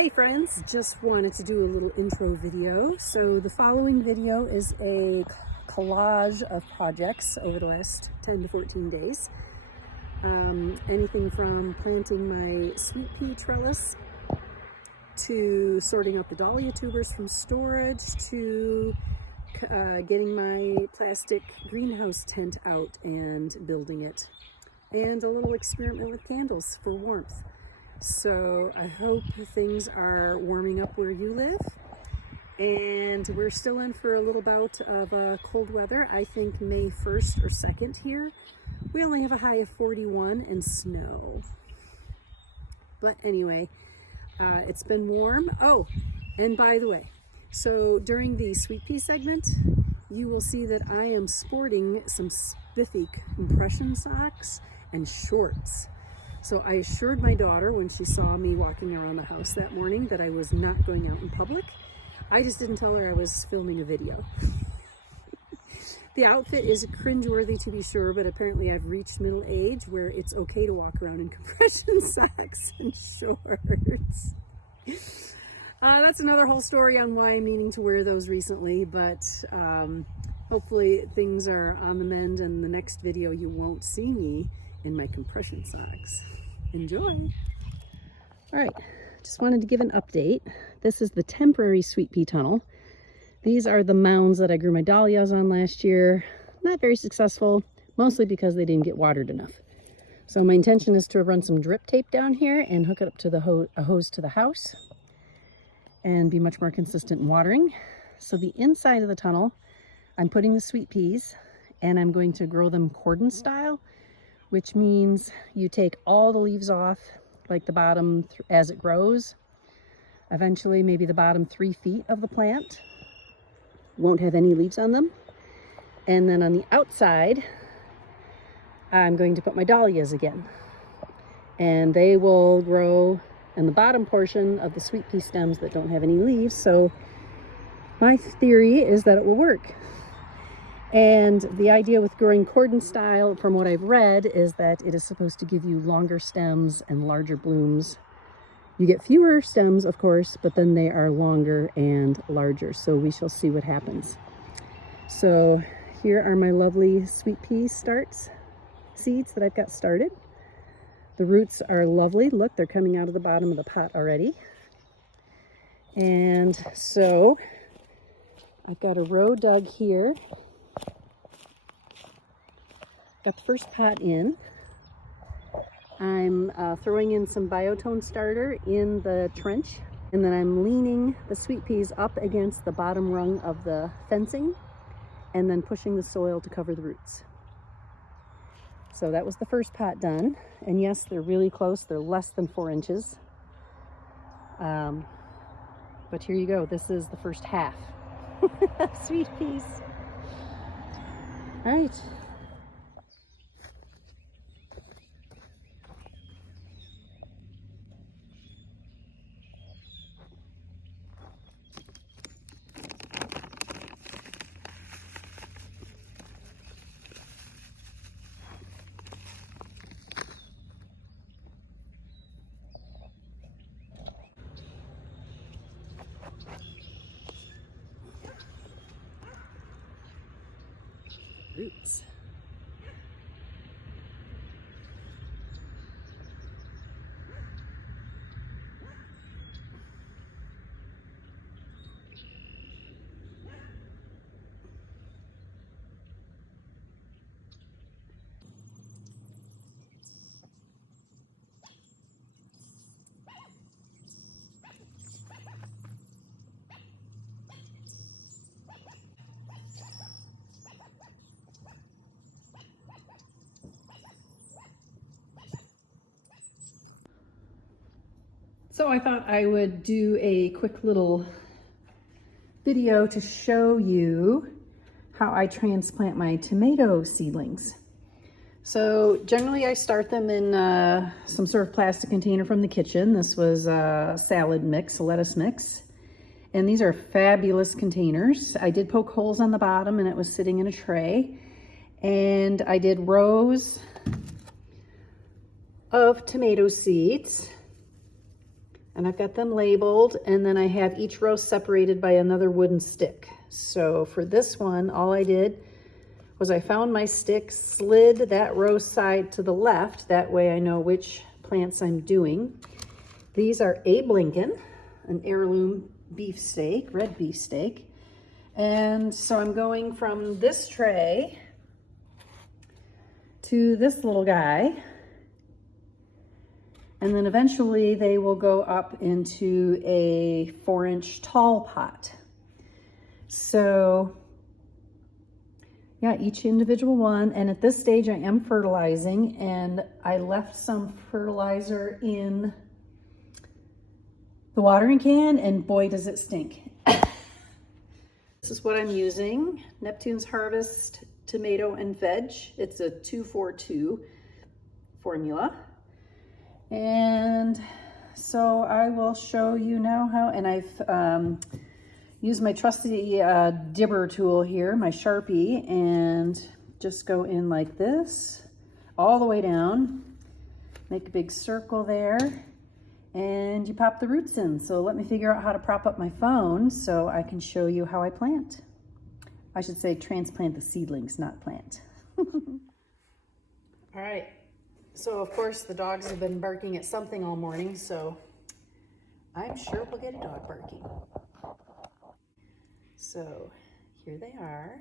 Hey friends, just wanted to do a little intro video. So the following video is a collage of projects over the last 10 to 14 days. Anything from planting my sweet pea trellis, to sorting out the dahlia tubers from storage, to getting my plastic greenhouse tent out and building it, and a little experiment with candles for warmth. So I hope things are warming up where you live, and we're still in for a little bout of cold weather. I think May 1st or 2nd here. We only have a high of 41 and snow. But anyway, it's been warm. Oh, and by the way, so during the sweet pea segment, you will see that I am sporting some spiffy compression socks and shorts. So I assured my daughter when she saw me walking around the house that morning that I was not going out in public. I just didn't tell her I was filming a video. The outfit is cringeworthy to be sure, but apparently I've reached middle age where it's okay to walk around in compression socks and shorts. That's another whole story on why I'm needing to wear those recently, but hopefully things are on the mend, and the next video you won't see me in my compression socks. Enjoy. All right, just wanted to give an update. This is the temporary sweet pea tunnel. These are the mounds that I grew my dahlias on last year. Not very successful, mostly because they didn't get watered enough. So my intention is to run some drip tape down here and hook it up to the a hose to the house and be much more consistent in watering. So the inside of the tunnel, I'm putting the sweet peas, and I'm going to grow them cordon style, which means you take all the leaves off, like the bottom as it grows. Eventually, maybe the bottom 3 feet of the plant won't have any leaves on them. And then on the outside, I'm going to put my dahlias again. And they will grow in the bottom portion of the sweet pea stems that don't have any leaves. So my theory is that it will work. And the idea with growing cordon style, from what I've read, is that it is supposed to give you longer stems and larger blooms. You get fewer stems, of course, but then they are longer and larger. So we shall see what happens. So here are my lovely sweet pea seeds that I've got started. The roots are lovely. Look, they're coming out of the bottom of the pot already. And so I've got a row dug here. Got the first pot in. I'm throwing in some biotone starter in the trench, and then I'm leaning the sweet peas up against the bottom rung of the fencing and then pushing the soil to cover the roots. So that was the first pot done, and yes, they're really close. They're less than 4 inches. But here you go. This is the first half of sweet peas. All right. Roots. So I thought I would do a quick little video to show you how I transplant my tomato seedlings. So generally I start them in some sort of plastic container from the kitchen. This was a salad mix, a lettuce mix. And these are fabulous containers. I did poke holes on the bottom and it was sitting in a tray. And I did rows of tomato seeds. And I've got them labeled, and then I have each row separated by another wooden stick. So for this one, all I did was I found my stick, slid that row side to the left. That way I know which plants I'm doing. These are Abe Lincoln, an heirloom beefsteak, red beefsteak. And so I'm going from this tray to this little guy. And then eventually they will go up into a 4-inch tall pot. So yeah, each individual one. And at this stage I am fertilizing, and I left some fertilizer in the watering can, and boy does it stink. This is what I'm using, Neptune's Harvest Tomato and Veg. It's a 2-4-2 formula. And so I will show you now how, and I've used my trusty dibber tool here, my Sharpie, and just go in like this, all the way down, make a big circle there, and you pop the roots in. So let me figure out how to prop up my phone so I can show you how I plant. I should say transplant the seedlings, not plant. All right. So of course the dogs have been barking at something all morning, so I'm sure we'll get a dog barking. So here they are.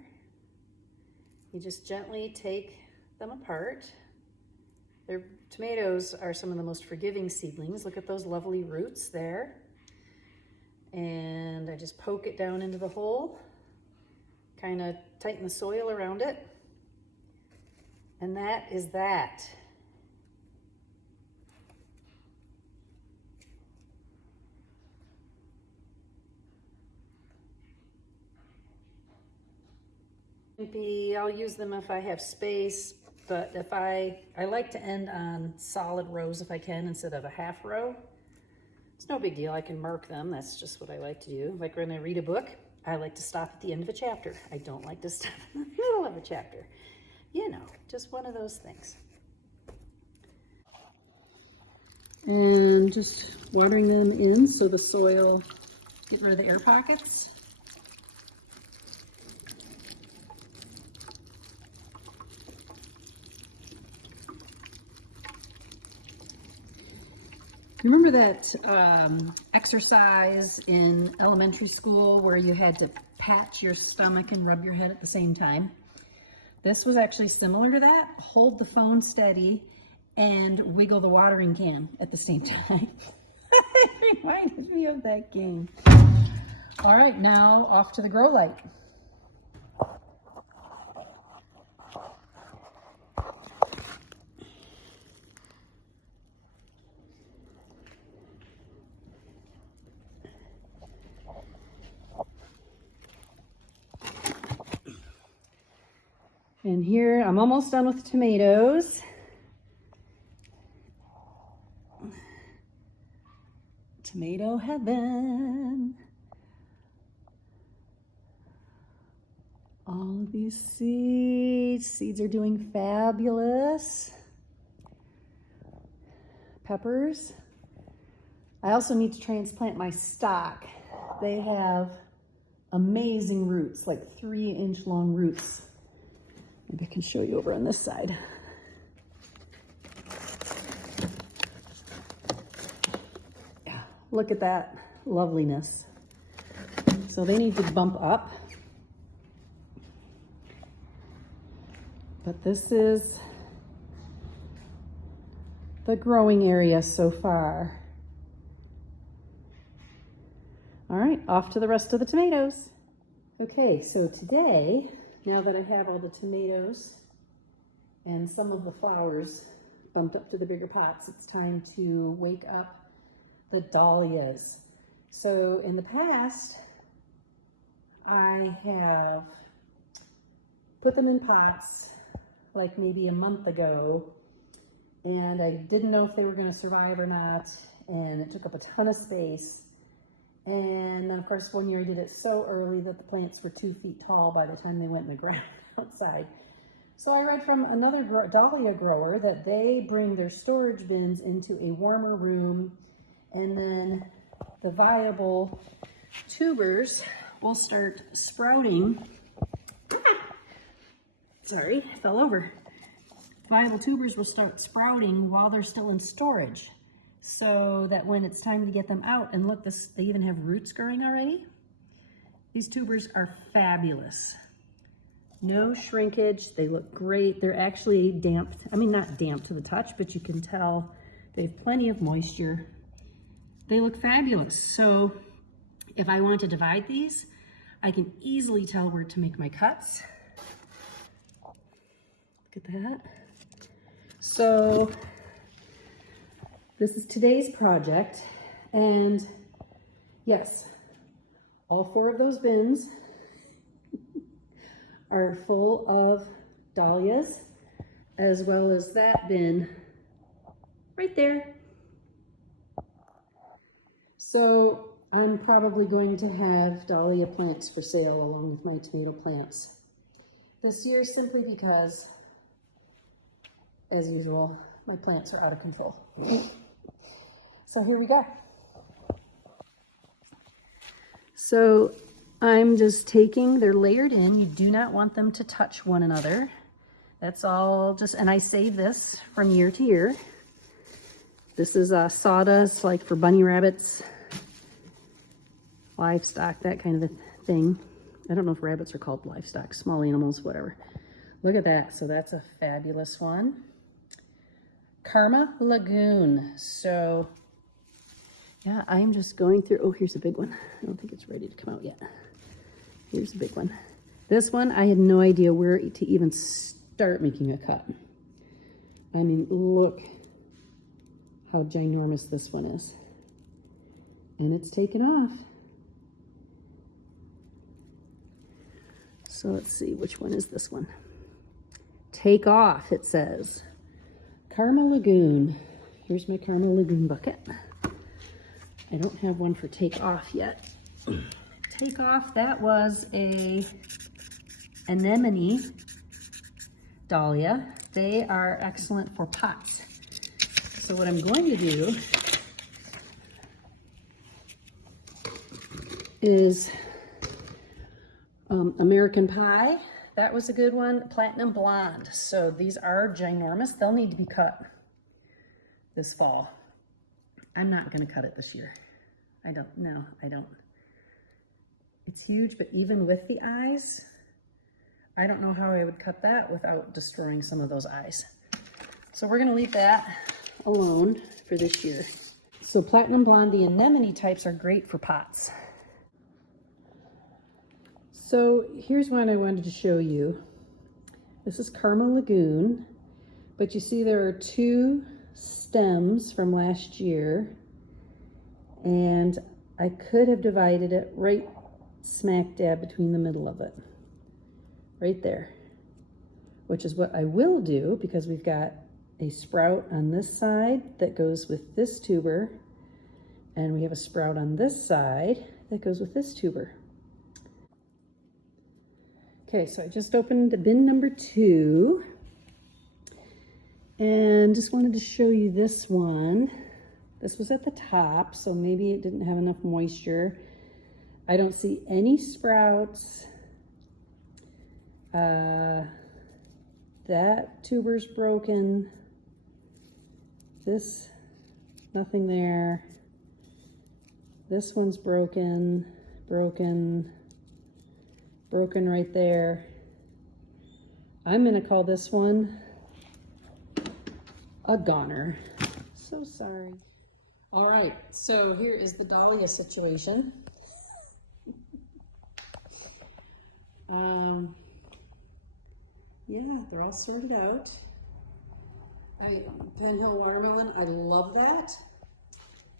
You just gently take them apart. Their tomatoes are some of the most forgiving seedlings. Look at those lovely roots there. And I just poke it down into the hole, kind of tighten the soil around it. And that is that. I'll use them if I have space, but if I like to end on solid rows if I can instead of a half row. It's no big deal, I can mark them, that's just what I like to do. Like when I read a book, I like to stop at the end of a chapter. I don't like to stop in the middle of a chapter. You know, just one of those things. And just watering them in so the soil, get rid of the air pockets. Remember that exercise in elementary school where you had to pat your stomach and rub your head at the same time? This was actually similar to that. Hold the phone steady and wiggle the watering can at the same time. It reminded me of that game. All right, now off to the grow light. And here, I'm almost done with the tomatoes. Tomato heaven. All of these seeds are doing fabulous. Peppers. I also need to transplant my stock. They have amazing roots, like 3-inch long roots. Maybe I can show you over on this side. Yeah, look at that loveliness. So they need to bump up. But this is the growing area so far. All right, off to the rest of the tomatoes. Okay, so today, now that I have all the tomatoes and some of the flowers bumped up to the bigger pots, it's time to wake up the dahlias. So in the past, I have put them in pots like maybe a month ago, and I didn't know if they were going to survive or not, and it took up a ton of space. And then of course one year I did it so early that the plants were 2 feet tall by the time they went in the ground outside. So I read from another dahlia grower that they bring their storage bins into a warmer room, and then the viable tubers will start sprouting. Sorry, I fell over. Viable tubers will start sprouting while they're still in storage, so that when it's time to get them out, and look, they even have roots growing already. These tubers are fabulous. No shrinkage, they look great. They're actually damp, I mean not damp to the touch, but you can tell they have plenty of moisture. They look fabulous. So if I want to divide these, I can easily tell where to make my cuts. Look at that. So this is today's project, and yes, all 4 of those bins are full of dahlias, as well as that bin right there. So I'm probably going to have dahlia plants for sale along with my tomato plants this year, simply because, as usual, my plants are out of control. So here we go. So I'm just taking, they're layered in. You do not want them to touch one another. That's all just, and I save this from year to year. This is sawdust, like for bunny rabbits, livestock, that kind of a thing. I don't know if rabbits are called livestock, small animals, whatever. Look at that. So that's a fabulous one. Karma Lagoon. So yeah, I'm just going through, oh, here's a big one. I don't think it's ready to come out yet. Here's a big one. This one, I had no idea where to even start making a cut. I mean, look how ginormous this one is. And it's taken off. So let's see, which one is this one? Take off, it says. Karma Lagoon. Here's my Karma Lagoon bucket. I don't have one for take off yet. Take off, that was a anemone dahlia. They are excellent for pots. So what I'm going to do is American Pie. That was a good one. Platinum Blonde. So these are ginormous. They'll need to be cut this fall. I'm not going to cut it this year. I don't. It's huge, but even with the eyes, I don't know how I would cut that without destroying some of those eyes. So we're going to leave that alone for this year. So Platinum Blonde, the anemone types are great for pots. So here's one I wanted to show you. This is Karma Lagoon, but you see there are 2 stems from last year, and I could have divided it right smack dab between the middle of it, right there, which is what I will do, because we've got a sprout on this side that goes with this tuber, and we have a sprout on this side that goes with this tuber. Okay, so I just opened bin number 2, and just wanted to show you this one. This was at the top, so maybe it didn't have enough moisture. I don't see any sprouts. That tuber's broken. This, nothing there. This one's broken right there. I'm gonna call this one a goner. So sorry. All right, so here is the dahlia situation. Yeah, they're all sorted out. Penhill watermelon, I love that.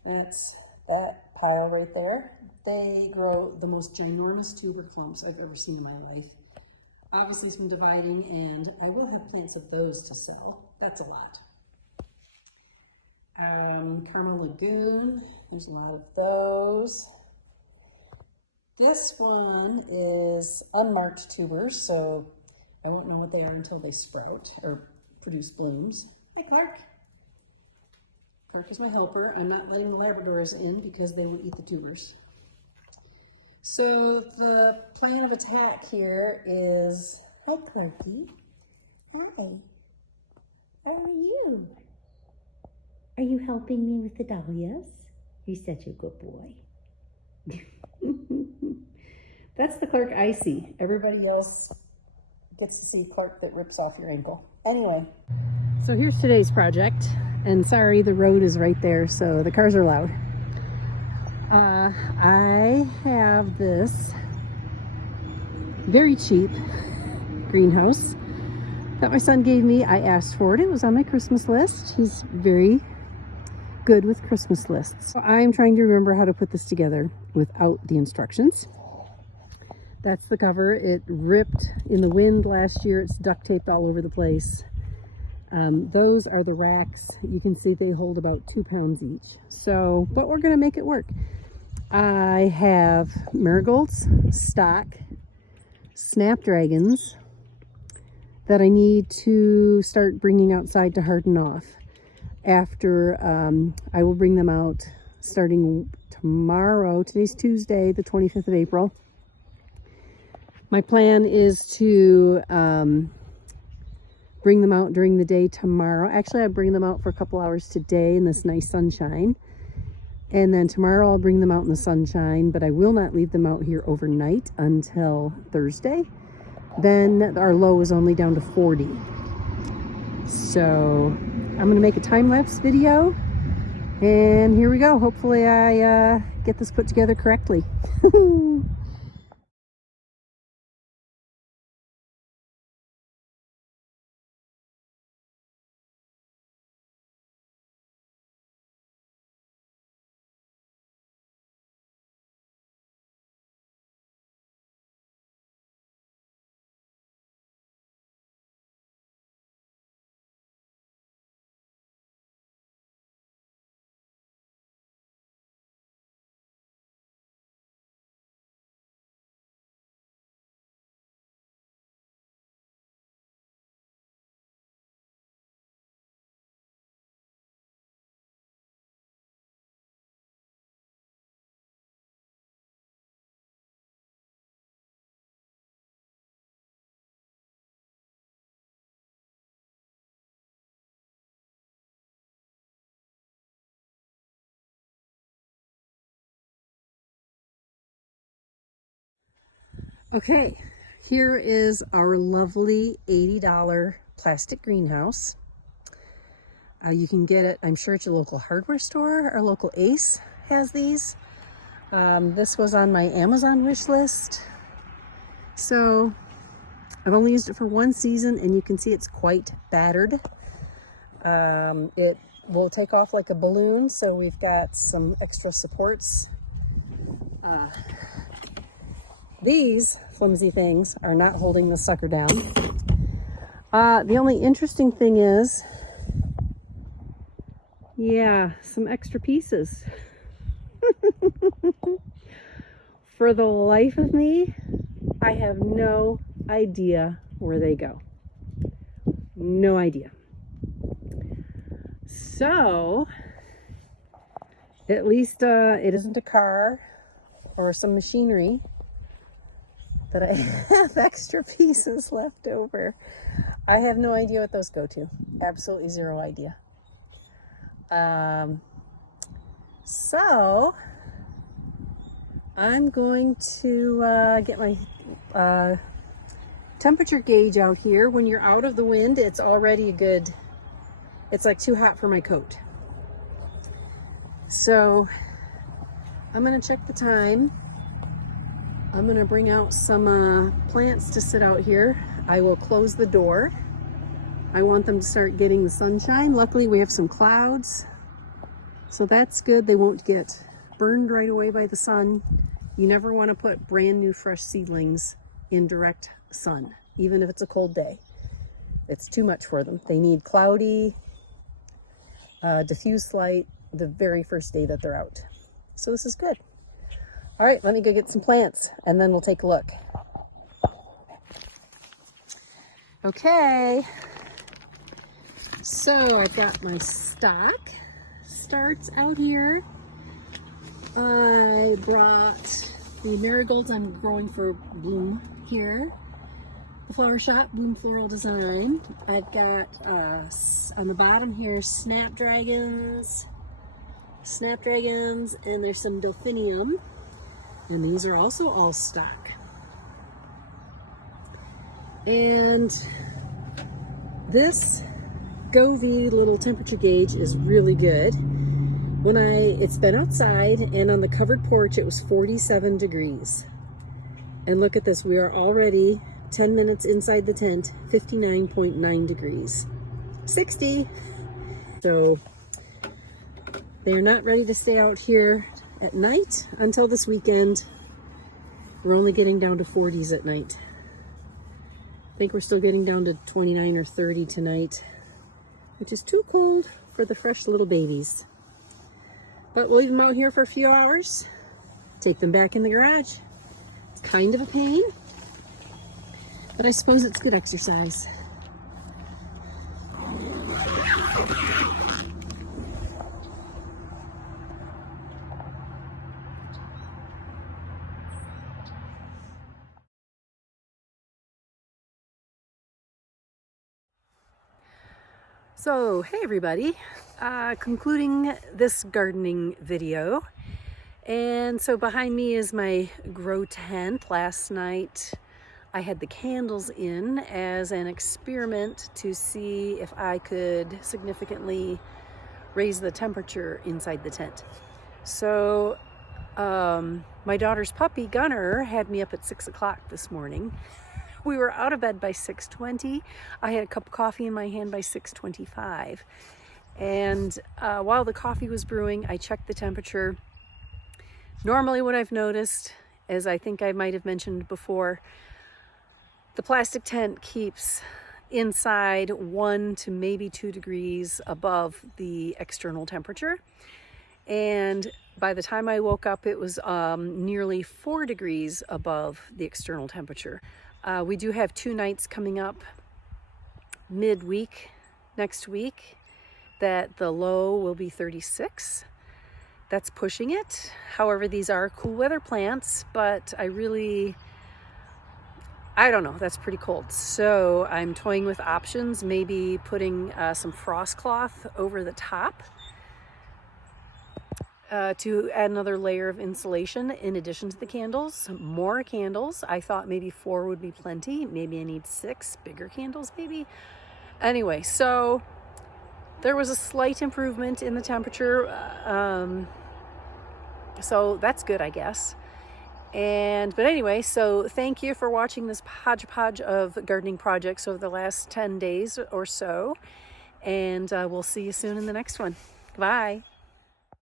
That's that pile right there. They grow the most ginormous tuber clumps I've ever seen in my life. Obviously some dividing, and I will have plants of those to sell. That's a lot. Karma Lagoon, there's a lot of those. This one is unmarked tubers, so I won't know what they are until they sprout or produce blooms. Hi, Clark. Clark is my helper. I'm not letting the Labradors in because they will eat the tubers. So the plan of attack here is, hi Clarky, hi, how are you? Are you helping me with the dahlias? You're such a good boy. That's the Clark I see. Everybody else gets to see Clark that rips off your ankle. Anyway, so here's today's project. And sorry, the road is right there, so the cars are loud. I have this very cheap greenhouse that my son gave me. I asked for it. It was on my Christmas list. He's very good with Christmas lists. So I'm trying to remember how to put this together without the instructions. That's the cover. It ripped in the wind last year. It's duct taped all over the place. Those are the racks. You can see they hold about 2 pounds each. So, but we're going to make it work. I have marigolds, stock, snapdragons that I need to start bringing outside to harden off. After I will bring them out starting tomorrow. Today's Tuesday, the 25th of April. My plan is to bring them out during the day tomorrow. Actually, I bring them out for a couple hours today in this nice sunshine. And then tomorrow I'll bring them out in the sunshine, but I will not leave them out here overnight until Thursday. Then our low is only down to 40. So I'm going to make a time-lapse video. And here we go. Hopefully I get this put together correctly. Okay, here is our lovely $80 plastic greenhouse. You can get it, I'm sure, at your local hardware store. Our local Ace has these. This was on my Amazon wish list. So I've only used it for one season, and you can see it's quite battered. It will take off like a balloon, so we've got some extra supports. These flimsy things are not holding the sucker down. The only interesting thing is, yeah, some extra pieces. For the life of me, I have no idea where they go. No idea. So, at least it isn't a car or some machinery that I have extra pieces left over. I have no idea what those go to. Absolutely zero idea. So I'm going to get my temperature gauge out here. When you're out of the wind, it's already it's like too hot for my coat. So I'm gonna check the time. I'm gonna bring out some plants to sit out here. I will close the door. I want them to start getting the sunshine. Luckily we have some clouds, so that's good. They won't get burned right away by the sun. You never want to put brand new fresh seedlings in direct sun, even if it's a cold day. It's too much for them. They need cloudy, diffuse light the very first day that they're out. So this is good. All right, let me go get some plants and then we'll take a look. Okay, so I've got my stock starts out here. I brought the marigolds I'm growing for bloom here. The Flower Shop Bloom Floral Design. I've got on the bottom here snapdragons, and there's some delphinium, and these are also all stock. And this Govee little temperature gauge is really good. It's been outside, and on the covered porch it was 47 degrees. And look at this, we are already 10 minutes inside the tent, 59.9 degrees. 60. So they're not ready to stay out here at night until this weekend. We're only getting down to 40s at night. I think we're still getting down to 29 or 30 tonight, which is too cold for the fresh little babies. But we'll leave them out here for a few hours, take them back in the garage. It's kind of a pain, but I suppose it's good exercise. So, hey everybody, concluding this gardening video. And so behind me is my grow tent. Last night I had the candles in as an experiment to see if I could significantly raise the temperature inside the tent. So my daughter's puppy Gunner had me up at 6 o'clock this morning. We were out of bed by 6:20. I had a cup of coffee in my hand by 6:25. And while the coffee was brewing, I checked the temperature. Normally what I've noticed, as I think I might have mentioned before, the plastic tent keeps inside 1 to maybe 2 degrees above the external temperature. And by the time I woke up, it was nearly 4 degrees above the external temperature. We do have 2 nights coming up midweek next week that the low will be 36. That's pushing it. However, these are cool weather plants, but I don't know, that's pretty cold. So I'm toying with options, maybe putting some frost cloth over the top to add another layer of insulation in addition to the candles. More candles. I thought maybe 4 would be plenty. Maybe I need 6 bigger candles maybe. Anyway, so there was a slight improvement in the temperature. So that's good, I guess. But anyway, so thank you for watching this hodgepodge of gardening projects over the last 10 days or so. And we'll see you soon in the next one. Bye.